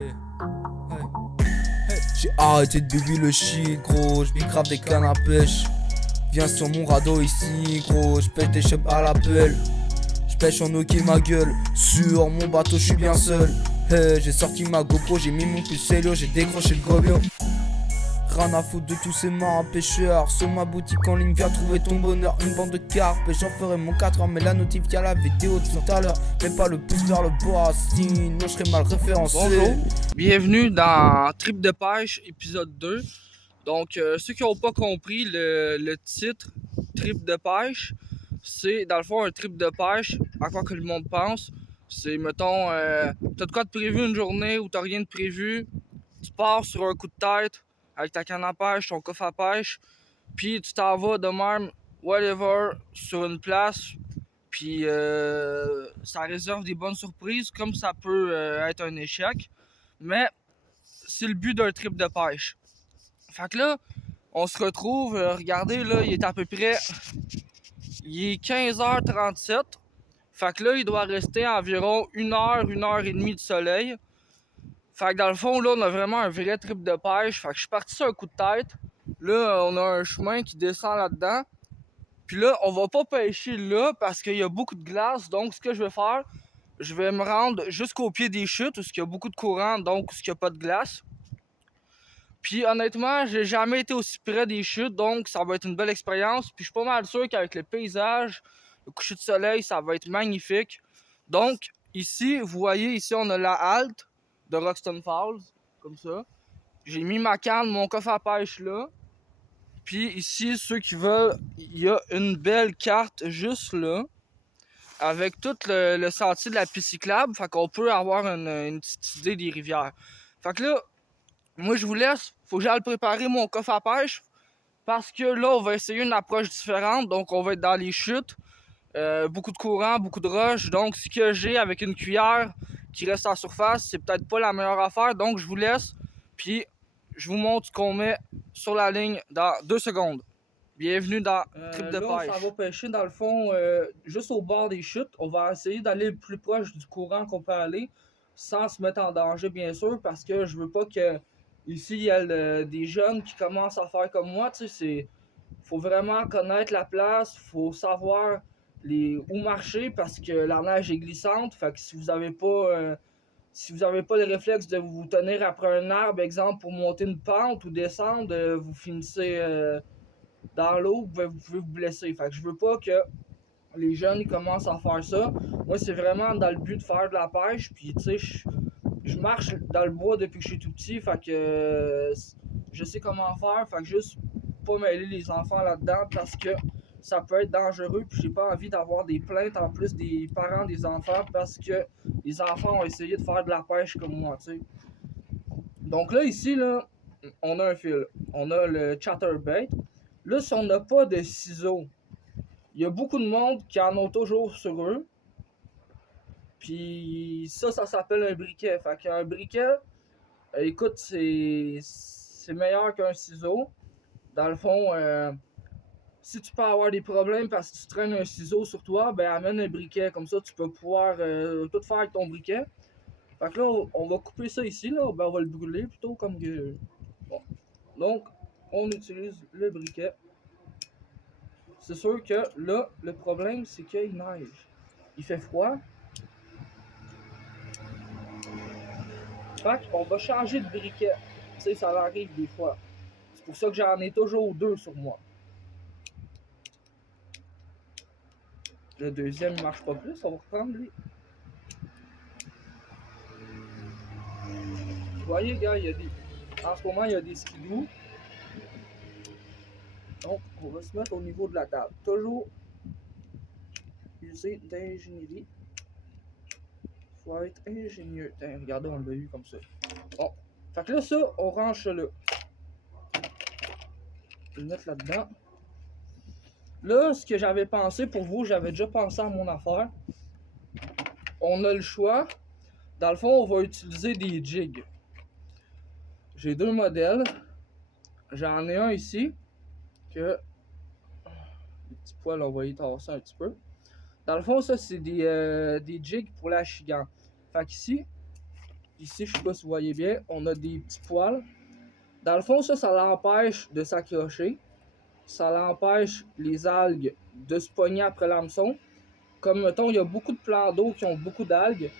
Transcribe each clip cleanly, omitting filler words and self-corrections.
J'ai arrêté de bébé le shit, gros. J'bis grave des cannes à pêche. Viens sur mon radeau ici, gros. J'pêche des chefs à la pelle. J'pêche en ok ma gueule. Sur mon bateau, j'suis bien seul. Hey, j'ai sorti ma GoPro, j'ai mis mon pucelio, j'ai décroché le gobio. Rien à foutre de tous ces marins pêcheurs. Sur ma boutique en ligne, viens trouver ton bonheur. Une bande de carpes, et j'en ferai mon 4 heures. Mais la notif y'a la vidéo de tout à l'heure. Mets pas le pouce vers le bas, sinon je serai mal référencé. Bonjour, bienvenue dans Trip de pêche épisode 2. Donc ceux qui n'ont pas compris le titre Trip de pêche, c'est dans le fond un trip de pêche, à quoi que le monde pense. C'est mettons, t'as de quoi de prévu une journée ou t'as rien de prévu, tu pars sur un coup de tête avec ta canne à pêche, ton coffre à pêche, puis tu t'en vas de même, whatever, sur une place. Puis ça réserve des bonnes surprises, comme ça peut être un échec. Mais c'est le but d'un trip de pêche. Fait que là, on se retrouve, regardez, là, il est à peu près. Il est 15h37. Fait que là, il doit rester environ 1 heure, 1 heure et demie de soleil. Fait que dans le fond, là, on a vraiment un vrai trip de pêche. Fait que je suis parti sur un coup de tête. Là, on a un chemin qui descend là-dedans. Puis là, on va pas pêcher là parce qu'il y a beaucoup de glace. Donc, ce que je vais faire, je vais me rendre jusqu'au pied des chutes où il y a beaucoup de courant, donc où il n'y a pas de glace. Puis honnêtement, j'ai jamais été aussi près des chutes, donc ça va être une belle expérience. Puis je suis pas mal sûr qu'avec le paysage, le coucher de soleil, ça va être magnifique. Donc ici, vous voyez, ici on a la halte de Roxton Falls, comme ça. J'ai mis ma canne, mon coffre à pêche là. Puis ici, ceux qui veulent, il y a une belle carte juste là, avec tout le sentier de la piste cyclable. Fait qu'on peut avoir une petite idée des rivières. Fait que là, moi je vous laisse, faut que j'aille préparer mon coffre à pêche. Parce que là, on va essayer une approche différente. Donc on va être dans les chutes. Beaucoup de courant, beaucoup de roches. Donc ce que j'ai avec une cuillère qui reste en surface, c'est peut-être pas la meilleure affaire. Donc je vous laisse. Puis je vous montre ce qu'on met sur la ligne dans 2 secondes. Bienvenue dans Trip de pêche. On s'en va pêcher dans le fond, juste au bord des chutes. On va essayer d'aller le plus proche du courant qu'on peut aller, sans se mettre en danger bien sûr, parce que je veux pas que ici il y ait des jeunes qui commencent à faire comme moi. Tu sais, faut vraiment connaître la place, faut savoir où marcher parce que la neige est glissante. Fait que si vous avez pas le réflexe de vous tenir après un arbre, exemple pour monter une pente ou descendre, vous finissez dans l'eau, vous pouvez vous blesser. Fait que je veux pas que les jeunes ils commencent à faire ça. Moi, c'est vraiment dans le but de faire de la pêche. Puis, tu sais, je marche dans le bois depuis que je suis tout petit. Fait que je sais comment faire. Fait que juste pas mêler les enfants là-dedans parce que ça peut être dangereux. Puis, j'ai pas envie d'avoir des plaintes en plus des parents des enfants parce que les enfants ont essayé de faire de la pêche comme moi, tu sais. Donc là, ici, là, on a un fil. On a le chatterbait. Là, si on n'a pas de ciseaux, il y a beaucoup de monde qui en ont toujours sur eux. Puis ça s'appelle un briquet. Fait qu'un briquet, écoute, c'est meilleur qu'un ciseau. Dans le fond, si tu peux avoir des problèmes parce que tu traînes un ciseau sur toi, ben amène un briquet. Comme ça, tu peux pouvoir tout faire avec ton briquet. Fait que là, on va couper ça ici, là. Ben, on va le brûler plutôt comme que. Bon. Donc, on utilise le briquet. C'est sûr que là, le problème, c'est qu'il neige. Il fait froid. Fait qu'on va changer de briquet. Tu sais, ça arrive des fois. C'est pour ça que j'en ai toujours 2 sur moi. Le deuxième ne marche pas plus, on va reprendre lui. Vous voyez, gars, en ce moment, il y a des skidoo. Donc, on va se mettre au niveau de la table. Toujours user d'ingénierie. Il faut être ingénieux. Tiens, regardez, on l'a eu comme ça. Bon. Fait que là, ça, on range ça là. Je vais le mettre là-dedans. Là, ce que j'avais pensé pour vous, j'avais déjà pensé à mon affaire. On a le choix. Dans le fond, on va utiliser des jigs. J'ai 2 modèles. J'en ai un ici que les petits poils, on va y tasser un petit peu. Dans le fond, ça, c'est des jigs pour l'achigan. Fait qu'ici, ici, je sais pas si vous voyez bien, on a des petits poils. Dans le fond, ça l'empêche de s'accrocher. Ça l'empêche les algues de se pogner après l'hameçon. Comme mettons, il y a beaucoup de plans d'eau qui ont beaucoup d'algues.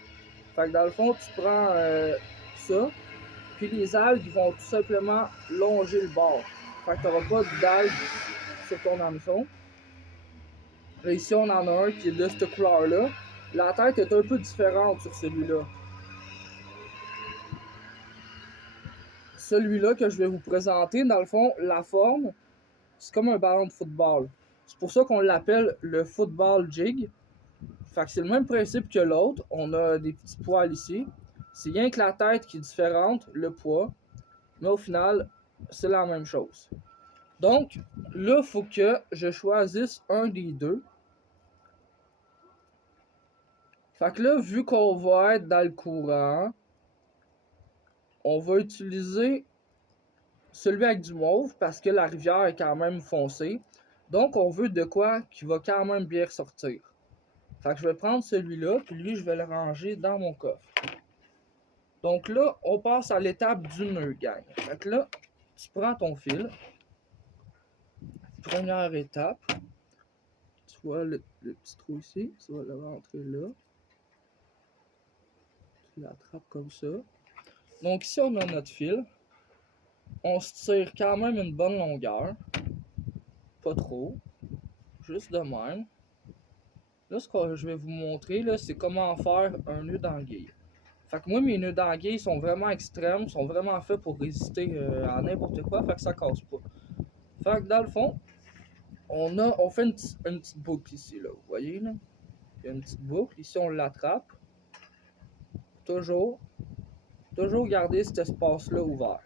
Fait que dans le fond, tu prends ça, puis les algues vont tout simplement longer le bord. Fait que tu n'auras pas d'algues sur ton hameçon. Là, ici, on en a un qui est de cette couleur-là. La tête est un peu différente sur celui-là. Celui-là que je vais vous présenter, dans le fond, la forme, c'est comme un ballon de football. C'est pour ça qu'on l'appelle le football jig. Fait que c'est le même principe que l'autre. On a des petits poils ici. C'est rien que la tête qui est différente, le poids. Mais au final, c'est la même chose. Donc, là, il faut que je choisisse un des deux. Fait que là, vu qu'on va être dans le courant, on va utiliser celui avec du mauve parce que la rivière est quand même foncée. Donc, on veut de quoi qui va quand même bien ressortir. Fait que je vais prendre celui-là, puis lui, je vais le ranger dans mon coffre. Donc là, on passe à l'étape du nœud, gang. Fait que là, tu prends ton fil. Première étape. Tu vois le petit trou ici. Tu vas le rentrer là. Tu l'attrapes comme ça. Donc ici, on a notre fil. On se tire quand même une bonne longueur. Pas trop. Juste de même. Là, ce que je vais vous montrer, là, c'est comment faire un nœud d'anguille. Fait que moi, mes nœuds d'anguille sont vraiment extrêmes, sont vraiment faits pour résister à n'importe quoi, fait que ça casse pas. Fait que dans le fond, on fait une petite boucle ici, là. Vous voyez, là? Il y a une petite boucle. Ici, on l'attrape. Toujours garder cet espace-là ouvert.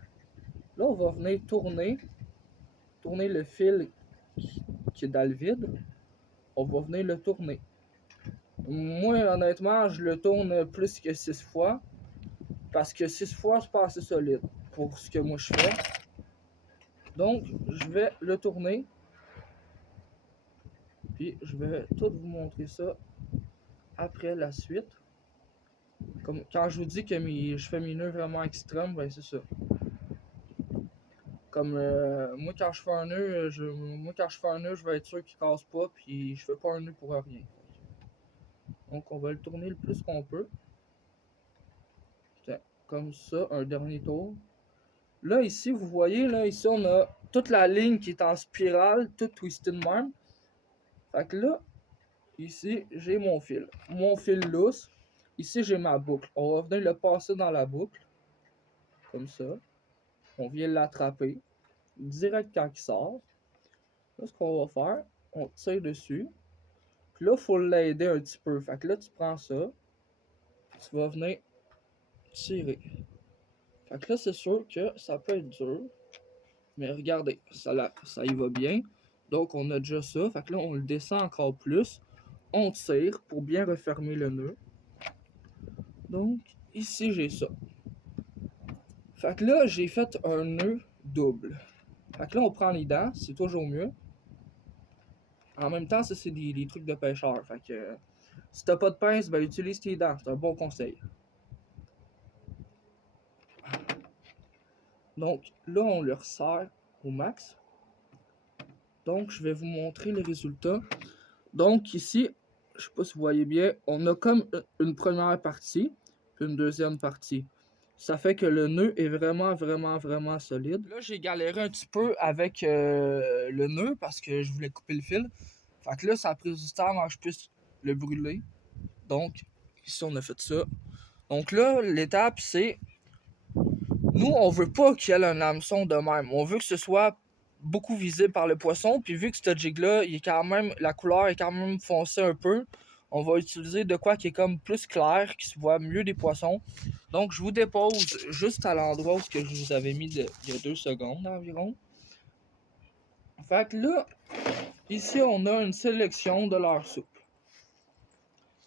Là, on va venir tourner le fil qui est dans le vide. On va venir le tourner. Moi, honnêtement, je le tourne plus que 6 fois. Parce que 6 fois, c'est pas assez solide pour ce que moi je fais. Donc, je vais le tourner. Puis, je vais tout vous montrer ça après la suite. Comme quand je vous dis que je fais mes nœuds vraiment extrêmes, ben c'est ça. Comme moi quand je fais un nœud, je vais être sûr qu'il casse pas, puis je fais pas un nœud pour rien. Donc on va le tourner le plus qu'on peut. Tiens, comme ça, un dernier tour. Là ici, vous voyez, là ici on a toute la ligne qui est en spirale, toute twistée de même. Fait que là, ici, j'ai mon fil lousse. Ici, j'ai ma boucle. On va venir le passer dans la boucle. Comme ça. On vient l'attraper. Direct quand il sort. Là, ce qu'on va faire, on tire dessus. Puis là, il faut l'aider un petit peu. Fait que là, tu prends ça. Tu vas venir tirer. Fait que là, c'est sûr que ça peut être dur. Mais regardez, ça y va bien. Donc, on a déjà ça. Fait que là, on le descend encore plus. On tire pour bien refermer le nœud. Donc, ici, j'ai ça. Fait que là, j'ai fait un nœud double. Fait que là, on prend les dents, c'est toujours mieux. En même temps, ça, c'est des trucs de pêcheur. Fait que si t'as pas de pince, ben utilise tes dents. C'est un bon conseil. Donc, là, on le resserre au max. Donc, je vais vous montrer les résultats. Donc, ici, je sais pas si vous voyez bien, on a comme une première partie, puis une deuxième partie. Ça fait que le nœud est vraiment, vraiment, vraiment solide. Là, j'ai galéré un petit peu avec le nœud parce que je voulais couper le fil. Fait que là, ça a pris du temps avant que je puisse le brûler. Donc, ici, on a fait ça. Donc là, l'étape, c'est... Nous, on veut pas qu'il y ait un hameçon de même. On veut que ce soit beaucoup visible par le poisson. Puis vu que ce jig-là, il est quand même... La couleur est quand même foncée un peu. On va utiliser de quoi qui est comme plus clair, qui se voit mieux des poissons. Donc, je vous dépose juste à l'endroit où je vous avais mis il y a 2 secondes environ. Fait que là, ici, on a une sélection de leur soupe.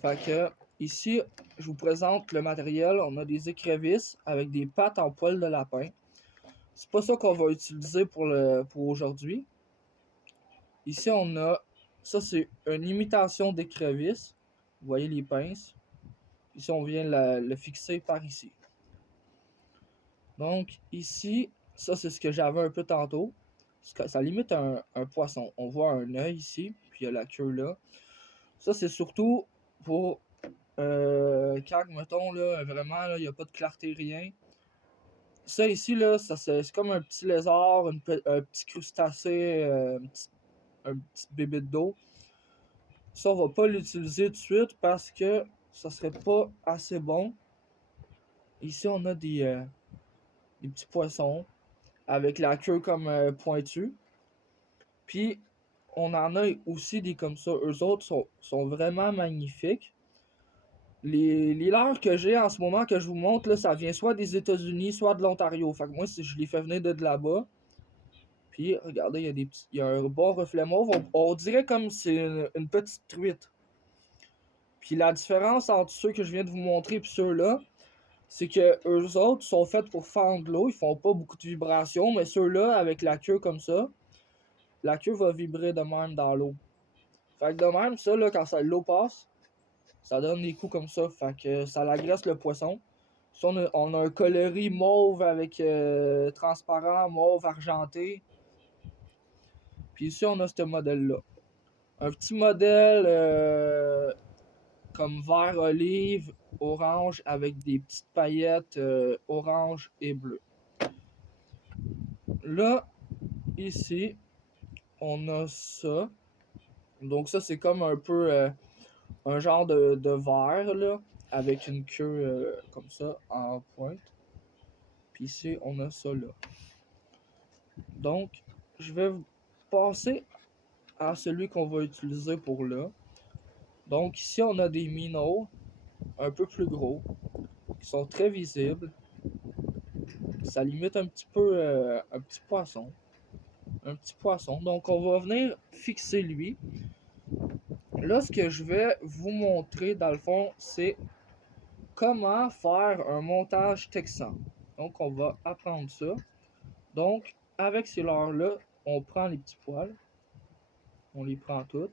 Fait que, ici, je vous présente le matériel. On a des écrevisses avec des pattes en poil de lapin. C'est pas ça qu'on va utiliser pour aujourd'hui. Ici, on a... Ça, c'est une imitation d'écrevisse. Vous voyez les pinces. Ici, on vient le fixer par ici. Donc ici, ça c'est ce que j'avais un peu tantôt. Ça limite un poisson. On voit un œil ici, puis il y a la queue là. Ça c'est surtout pour quand, mettons, là, vraiment, il n'y a pas de clarté, rien. Ça ici, là, c'est comme un petit lézard, un petit crustacé, un petit bébé d'eau. Ça, on va pas l'utiliser tout de suite parce que ça serait pas assez bon. Ici, on a des petits poissons avec la queue comme pointue. Puis, on en a aussi des comme ça. Eux autres sont vraiment magnifiques. Les leurres que j'ai en ce moment que je vous montre, là, ça vient soit des États-Unis, soit de l'Ontario. Fait que moi, si je les fais venir de là-bas. Puis, regardez, il y a un bon reflet mauve. On dirait comme c'est une petite truite. Puis la différence entre ceux que je viens de vous montrer et ceux-là, c'est que eux autres sont faits pour fendre l'eau. Ils font pas beaucoup de vibrations, mais ceux-là, avec la queue comme ça, la queue va vibrer de même dans l'eau. Fait que de même, ça, là, quand l'eau passe, ça donne des coups comme ça. Fait que ça l'agresse le poisson. Ça, on a un coloris mauve avec transparent, mauve argenté. Puis ici, on a ce modèle-là. Un petit modèle comme vert olive, orange, avec des petites paillettes orange et bleu. Là, ici, on a ça. Donc ça, c'est comme un peu un genre de verre, là, avec une queue comme ça, en pointe. Puis ici, on a ça là. Donc, je vais passer à celui qu'on va utiliser pour là. Donc ici, on a des minnows un peu plus gros, qui sont très visibles. Ça limite un petit peu un petit poisson. Un petit poisson. Donc on va venir fixer lui. Là, ce que je vais vous montrer dans le fond, c'est comment faire un montage texan. Donc on va apprendre ça. Donc avec ces leurres-là, on prend les petits poils. On les prend toutes.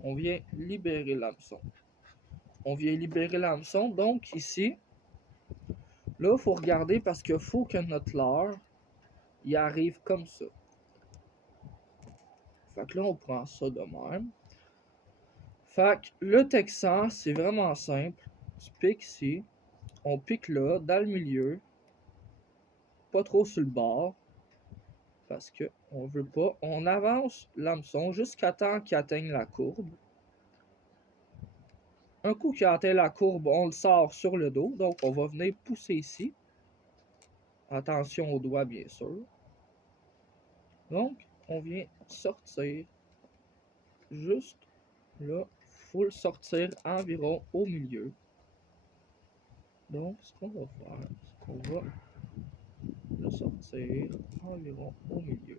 On vient libérer l'hameçon. On vient libérer l'hameçon. Donc ici, là, il faut regarder parce qu'il faut que notre leurre il arrive comme ça. Fait que là, on prend ça de même. Fait que le texan, c'est vraiment simple. Tu piques ici. On pique là, dans le milieu. Pas trop sur le bord. Parce que on veut pas. On avance l'hameçon jusqu'à temps qu'il atteigne la courbe. Un coup qu'il a atteint la courbe, on le sort sur le dos. Donc, on va venir pousser ici. Attention aux doigts, bien sûr. Donc, on vient sortir juste là. Il faut le sortir environ au milieu. Donc, ce qu'on va faire, c'est qu'on va le sortir environ au milieu.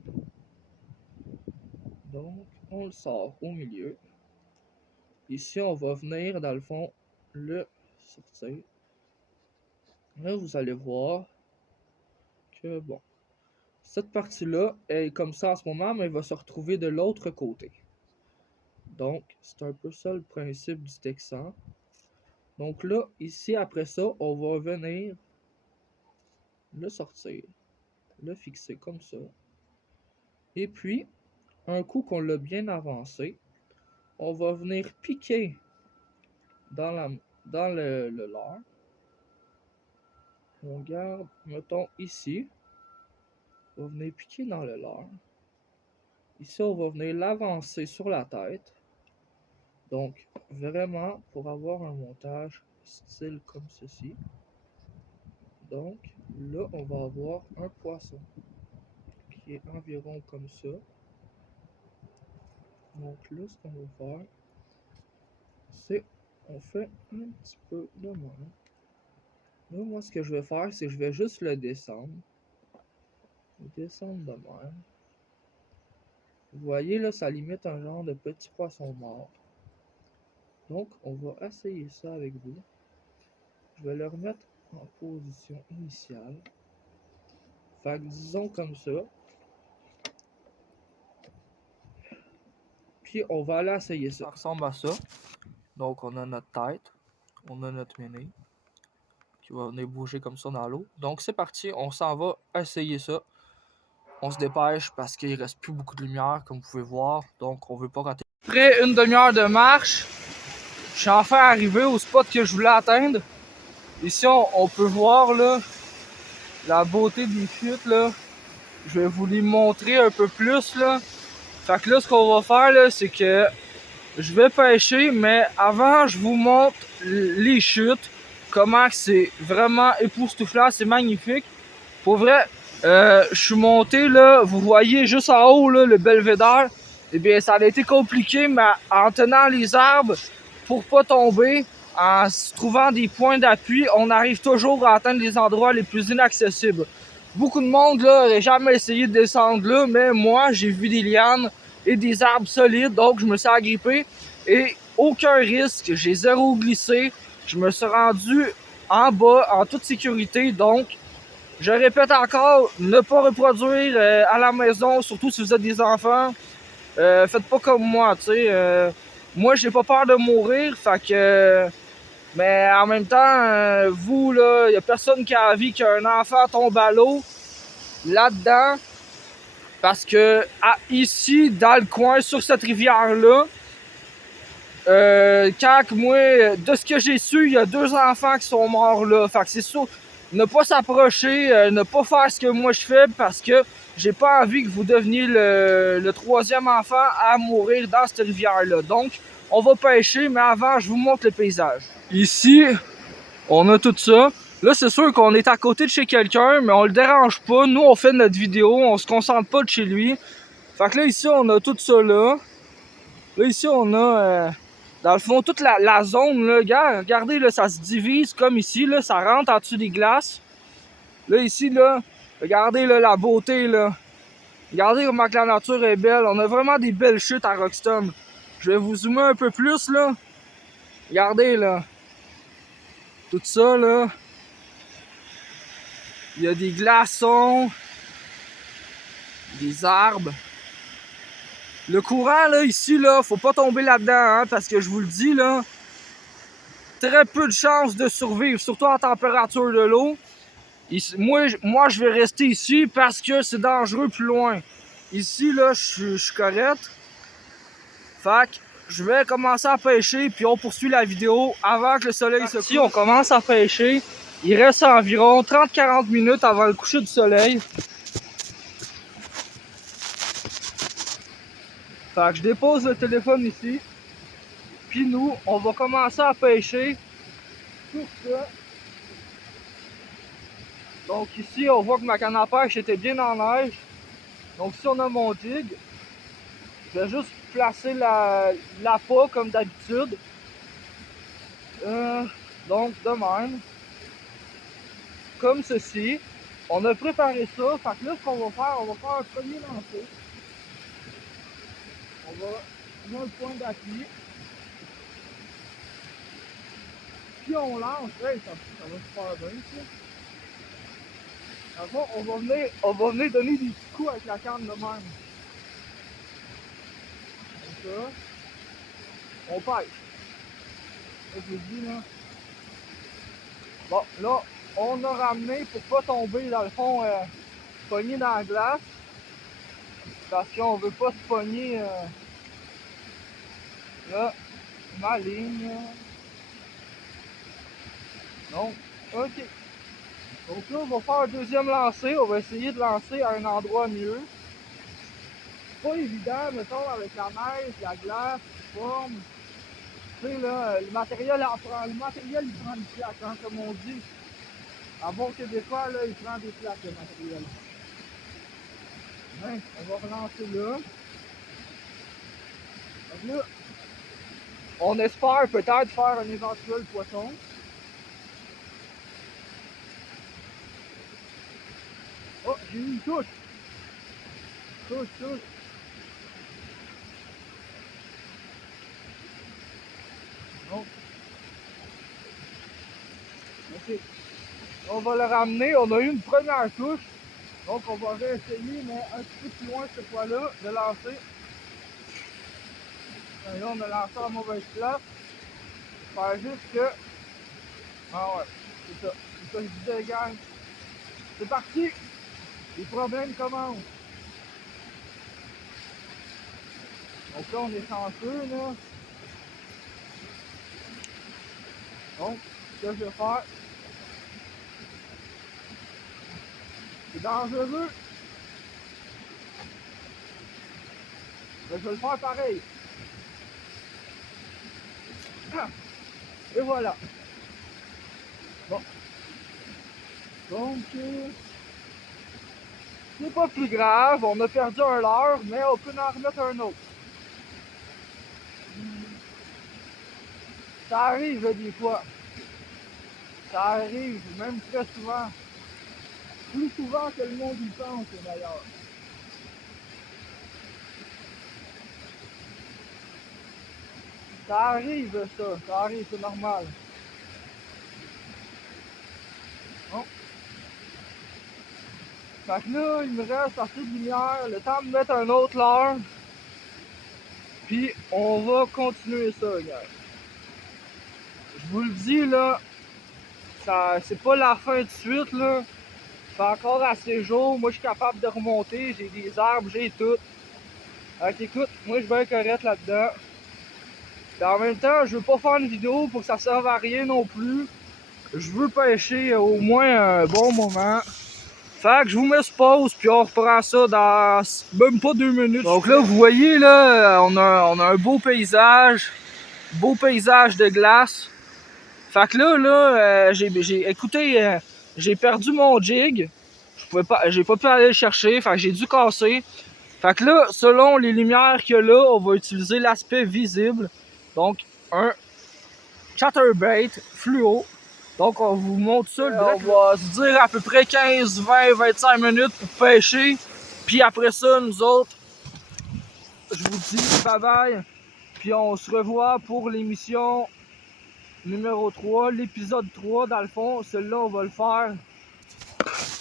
Donc, on le sort au milieu. Ici, on va venir, dans le fond, le sortir. Là, vous allez voir que, bon, cette partie-là est comme ça en ce moment, mais elle va se retrouver de l'autre côté. Donc, c'est un peu ça le principe du texan. Donc là, ici, après ça, on va venir le sortir, le fixer comme ça. Et puis, un coup qu'on l'a bien avancé, on va venir piquer dans le leurre. On garde, mettons ici. On va venir piquer dans le leurre. Ici, on va venir l'avancer sur la tête. Donc, vraiment, pour avoir un montage style comme ceci. Donc, là, on va avoir un poisson qui est environ comme ça. Donc là, ce qu'on va faire, c'est on fait un petit peu de même. Là, moi, ce que je vais faire, c'est que je vais juste le descendre. Descendre de même. Vous voyez, là, ça limite un genre de petit poisson mort. Donc, on va essayer ça avec vous. Je vais le remettre en position initiale. Fait que disons comme ça. Puis, on va aller essayer ça. Ça ressemble à ça. Donc, on a notre tête. On a notre menée. qui va venir bouger comme ça dans l'eau. Donc c'est parti, on s'en va essayer ça. On se dépêche parce qu'il reste plus beaucoup de lumière, comme vous pouvez voir, donc on veut pas rater. Après une demi-heure de marche, je suis enfin arrivé au spot que je voulais atteindre. Ici, on peut voir là, la beauté des chutes. Là. Je vais vous les montrer un peu plus. Là. Fait que là, ce qu'on va faire, là, c'est que je vais pêcher, mais avant, je vous montre les chutes. Comment c'est vraiment époustouflant, c'est magnifique. Pour vrai, je suis monté, là, vous voyez juste en haut, là, le belvédère. Eh bien, ça a été compliqué, mais en tenant les arbres pour pas tomber, en se trouvant des points d'appui, on arrive toujours à atteindre les endroits les plus inaccessibles. Beaucoup de monde là n'aurait jamais essayé de descendre là, mais moi, j'ai vu des lianes et des arbres solides, donc je me suis agrippé et aucun risque, j'ai zéro glissé. Je me suis rendu en bas en toute sécurité, donc je répète encore, ne pas reproduire à la maison, surtout si vous êtes des enfants. Faites pas comme moi, tu sais. Moi, j'ai pas peur de mourir, fait que... mais en même temps, vous, là, y a personne qui a envie qu'un enfant tombe à l'eau là-dedans. Parce que ici, dans le coin, sur cette rivière-là, quand moi, de ce que j'ai su, il y a 2 enfants qui sont morts là. Fait que c'est sûr, ne pas s'approcher, ne pas faire ce que moi je fais parce que j'ai pas envie que vous deveniez le 3e enfant à mourir dans cette rivière-là. Donc, on va pêcher, mais avant, je vous montre le paysage. Ici, on a tout ça. Là, c'est sûr qu'on est à côté de chez quelqu'un, mais on le dérange pas. Nous, on fait notre vidéo, on se concentre pas de chez lui. Fait que là, ici, on a tout ça là. Là, ici, on a... dans le fond, toute la zone, là, regardez, là, ça se divise comme ici, là, ça rentre en dessous des glaces. Là, ici, là, regardez là, la beauté, là. Regardez comment que la nature est belle. On a vraiment des belles chutes à Roxton. Je vais vous zoomer un peu plus, là. Regardez, là. Tout ça, là. Il y a des glaçons. Des arbres. Le courant, là, ici, là, faut pas tomber là-dedans, hein, parce que je vous le dis, là, très peu de chances de survivre, surtout en température de l'eau. Moi, je vais rester ici parce que c'est dangereux plus loin. Ici, là, je suis correct. Fait que je vais commencer à pêcher, puis on poursuit la vidéo avant que le soleil se couche. Si on commence à pêcher, il reste environ 30-40 minutes avant le coucher du soleil. Fait que je dépose le téléphone ici. Puis nous, on va commencer à pêcher sur ça. Donc ici, on voit que ma canne à pêche était bien en neige. Donc ici, on a mon jig. Je vais juste placer l'appât comme d'habitude. Donc de même. Comme ceci. On a préparé ça. Fait que là, ce qu'on va faire, on va faire un premier lancer. On va mettre le point d'appui. Puis on lance. Hey, ça va super bien ça. Avant, on va venir donner des petits coups avec la canne de même. Comme ça. On pêche. Là, je vous dis là. Bon, là, on a ramené pour pas tomber dans le fond, pogner dans la glace. Parce qu'on veut pas se pogner. Là, ma ligne. Donc, ok. Donc là, on va faire un deuxième lancer. On va essayer de lancer à un endroit mieux. Pas évident, mettons, avec la neige, la glace, la forme. Tu sais, là, le matériel, il prend une claque, hein, comme on dit. À bon québécois, là, il prend des claques, le matériel. Ouais, on va relancer là. Donc là, on espère peut-être faire un éventuel poisson. Oh, j'ai eu une touche. Touche. Non. Ok. On va le ramener. On a eu une première touche. Donc on va réessayer, mais un petit peu plus loin cette fois-là, de lancer. Et là, on a lancé à mauvaise place. Faire juste que... Ah ouais, c'est ça. ce que je disais, gang. C'est parti! Les problèmes commencent. Donc là, on est chanceux, là. Donc, ce que je vais faire, c'est dangereux. Mais je vais le faire pareil. Et voilà. Bon. Donc, c'est pas plus grave. On a perdu un leurre, mais on peut en remettre un autre. Ça arrive, là, des fois. Ça arrive, même très souvent. Plus souvent que le monde y pense, d'ailleurs. Ça arrive, ça arrive, c'est normal. Bon. Fait que là, il me reste assez de lumière, le temps de mettre un autre leurre. Puis, on va continuer ça, gars. Je vous le dis, là, c'est pas la fin de suite, là. Fait encore assez jour, moi je suis capable de remonter, j'ai des arbres, j'ai tout. Fait écoute, moi je vais être correct là-dedans. Et en même temps, je veux pas faire une vidéo pour que ça serve à rien non plus. Je veux pêcher au moins un bon moment. Fait que je vous mets sur pause, puis on reprend ça dans même pas 2 minutes. Donc là, vous voyez, là, on a un beau paysage de glace. Fait que là, écoutez, j'ai perdu mon jig. J'ai pas pu aller le chercher, fait que j'ai dû casser. Fait que là, selon les lumières qu'il y a là, on va utiliser l'aspect visible. Donc, un chatterbait fluo. Donc, on vous montre ça. On va se dire à peu près 15, 20, 25 minutes pour pêcher. Puis après ça, nous autres, je vous dis bye bye. Puis on se revoit pour l'émission numéro 3, l'épisode 3 dans le fond. Celui-là, on va le faire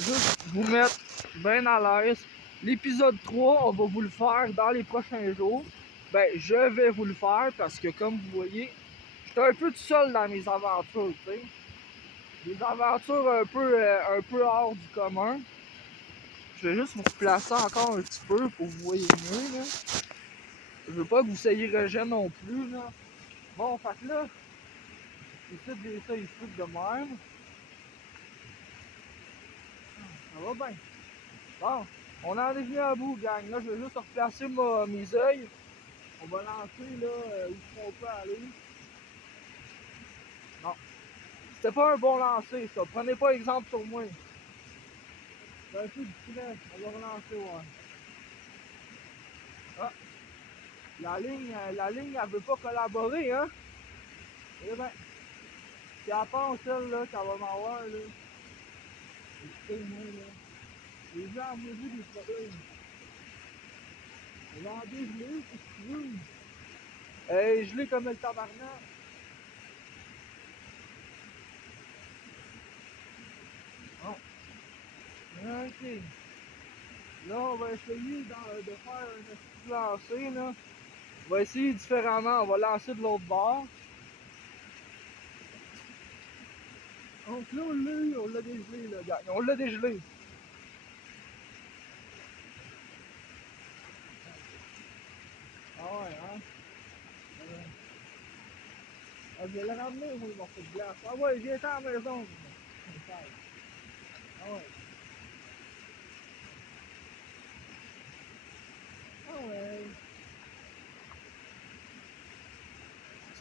juste vous mettre bien à l'aise. L'épisode 3, on va vous le faire dans les prochains jours. Ben, je vais vous le faire parce que comme vous voyez, je suis un peu tout seul dans mes aventures, tu sais. Des aventures un peu hors du commun. Je vais juste vous replacer encore un petit peu pour que vous voyez mieux, là. Je veux pas que vous soyez rejet non plus, là. Bon, fait que là, ici, j'ai ça ici de même. Ça va bien. Bon, on en est venu à bout, gang. Là, je vais juste replacer mes yeux. On va lancer là où on peut aller. Non. C'était pas un bon lancer, ça. Prenez pas exemple sur moi. C'est un peu discret. On va relancer, ouais. Ah. La ligne, elle veut pas collaborer, hein. Eh ben, c'est à part celle là qu'elle va m'avoir, là. Écoutez-moi, là. Les gens ont vu des problèmes. On va en dégeler, si tu veux. Hey, gelé comme le tabarnak. Bon. Ok. Là, on va essayer de faire un petit lancer, là. On va essayer différemment. On va lancer de l'autre bord. Donc là, on l'a dégelé, là, gars. On l'a dégelé. Ah ouais, hein? Ah, je vais le ramener, moi, le morceau de glace. Ah ouais, j'ai été à la maison. Ah ouais. Ah ouais.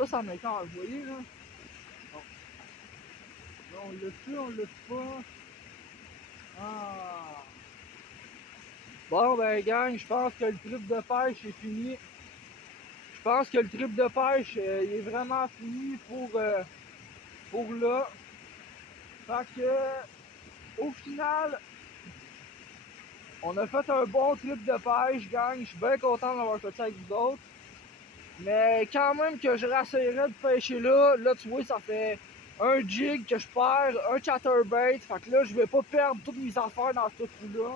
Ça m'écarte, vous voyez, là? Bon. Là, on l'a su, on l'a pas. Ah. Bon, ben, gang, je pense que le trip de pêche est fini. Je pense que le trip de pêche, il est vraiment fini pour là. Fait que, au final, on a fait un bon trip de pêche, gang. Je suis bien content d'avoir fait ça avec vous autres. Mais quand même que je rassaillerais de pêcher là, tu vois, ça fait un jig que je perds, un chatterbait. Fait que là, je vais pas perdre toutes mes affaires dans ce trou-là.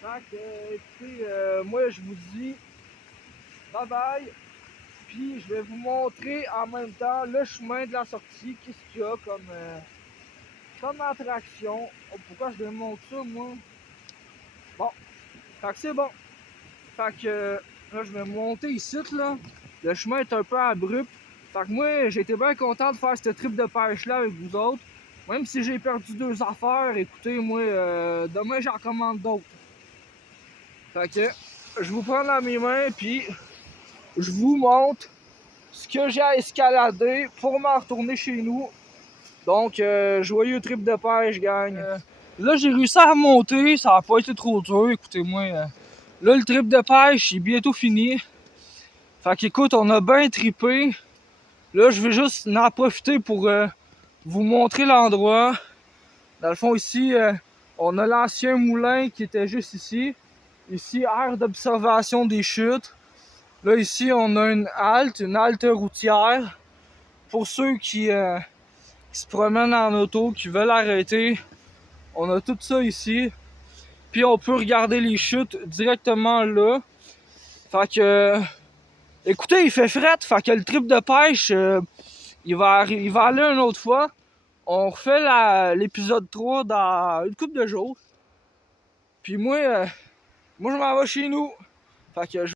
Fait que, écoutez, moi, je vous dis bye bye. Puis, je vais vous montrer en même temps le chemin de la sortie. Qu'est-ce qu'il y a comme attraction. Oh, pourquoi je démonte ça, moi? Bon, fait que c'est bon. Fait que là, je vais monter ici, là. Le chemin est un peu abrupt. Fait que moi, j'ai été bien content de faire cette trip de pêche-là avec vous autres. Même si j'ai perdu 2 affaires, écoutez, moi, demain, j'en recommande d'autres. Fait que je vous prends dans mes mains, puis je vous montre ce que j'ai à escalader pour m'en retourner chez nous. Donc, joyeux trip de pêche, gang. Là, j'ai réussi à remonter, ça n'a pas été trop dur, écoutez-moi. Là, le trip de pêche est bientôt fini. Fait qu'écoute, on a bien trippé. Là, je vais juste en profiter pour vous montrer l'endroit. Dans le fond, ici, on a l'ancien moulin qui était juste ici. Ici, aire d'observation des chutes. Là, ici, on a une halte routière. Pour ceux qui se promènent en auto, qui veulent arrêter, on a tout ça ici. Puis on peut regarder les chutes directement là. Fait que, écoutez, il fait fret, fait que le trip de pêche, il va aller une autre fois. On refait l'épisode 3 dans une couple de jours. Puis moi, je m'en vais chez nous. Fait que